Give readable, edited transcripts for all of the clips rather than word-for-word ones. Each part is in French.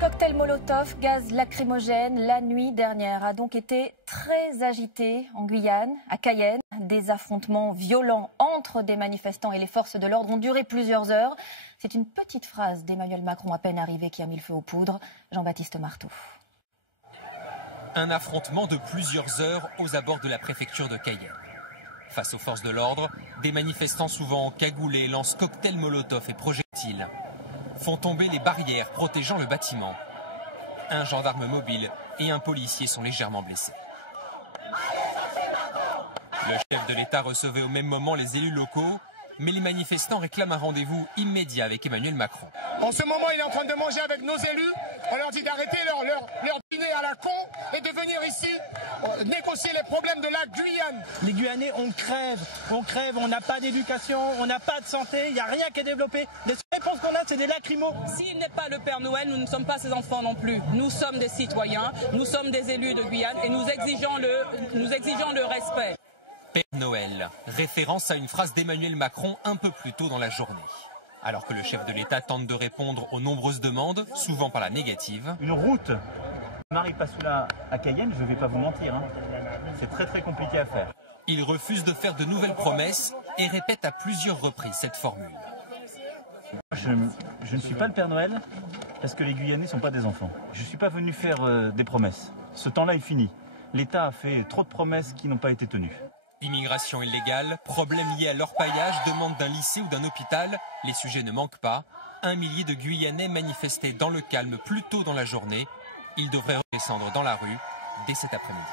Cocktail Molotov, gaz lacrymogène, la nuit dernière a donc été très agitée en Guyane, à Cayenne. Des affrontements violents entre des manifestants et les forces de l'ordre ont duré plusieurs heures. C'est une petite phrase d'Emmanuel Macron à peine arrivé qui a mis le feu aux poudres. Jean-Baptiste Marteau. Un affrontement de plusieurs heures aux abords de la préfecture de Cayenne. Face aux forces de l'ordre, des manifestants souvent cagoulés lancent cocktails Molotov et projectiles. Font tomber les barrières protégeant le bâtiment. Un gendarme mobile et un policier sont légèrement blessés. Le chef de l'État recevait au même moment les élus locaux, mais les manifestants réclament un rendez-vous immédiat avec Emmanuel Macron. En ce moment, il est en train de manger avec nos élus. On leur dit d'arrêter leur dîner à la con et de venir ici négocier les problèmes de la Guyane. Les Guyanais, on crève, on n'a pas d'éducation, on n'a pas de santé, il n'y a rien qui est développé. Les seules réponses qu'on a, c'est des lacrymos. S'il n'est pas le Père Noël, nous ne sommes pas ses enfants non plus. Nous sommes des citoyens, nous sommes des élus de Guyane et nous exigeons le respect. Père Noël, référence à une phrase d'Emmanuel Macron un peu plus tôt dans la journée. Alors que le chef de l'État tente de répondre aux nombreuses demandes, souvent par la négative. Une route Maripasoula à Cayenne, je ne vais pas vous mentir, c'est très compliqué à faire. Il refuse de faire de nouvelles promesses et répète à plusieurs reprises cette formule. Je ne suis pas le Père Noël parce que les Guyanais ne sont pas des enfants. Je ne suis pas venu faire des promesses. Ce temps-là est fini. L'État a fait trop de promesses qui n'ont pas été tenues. Immigration illégale, problèmes liés à l'orpaillage, demande d'un lycée ou d'un hôpital, les sujets ne manquent pas. 1 millier de Guyanais manifestaient dans le calme plus tôt dans la journée. Ils devraient redescendre dans la rue dès cet après-midi.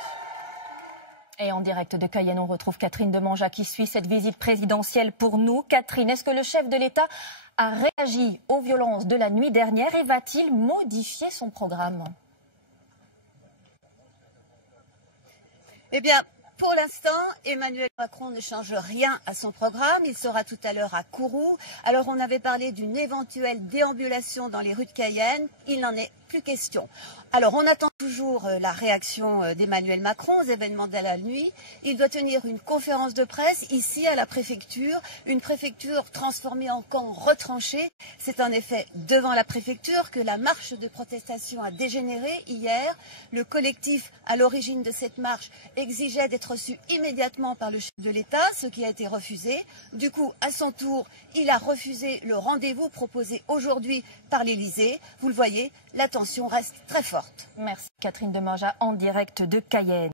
Et en direct de Cayenne, on retrouve Catherine Demangeat qui suit cette visite présidentielle pour nous. Catherine, est-ce que le chef de l'État a réagi aux violences de la nuit dernière et va-t-il modifier son programme ? Eh bien, pour l'instant, Emmanuel Macron ne change rien à son programme. Il sera tout à l'heure à Kourou. Alors, on avait parlé d'une éventuelle déambulation dans les rues de Cayenne. Il n'en est plus question. Alors, on attend toujours la réaction d'Emmanuel Macron aux événements de la nuit. Il doit tenir une conférence de presse ici à la préfecture, une préfecture transformée en camp retranché. C'est en effet devant la préfecture que la marche de protestation a dégénéré hier. Le collectif à l'origine de cette marche exigeait d'être reçu immédiatement par le chef de l'État, ce qui a été refusé. Du coup, à son tour, il a refusé le rendez-vous proposé aujourd'hui par l'Élysée. Vous le voyez, la tension reste très forte. Merci Catherine Demangeat en direct de Cayenne.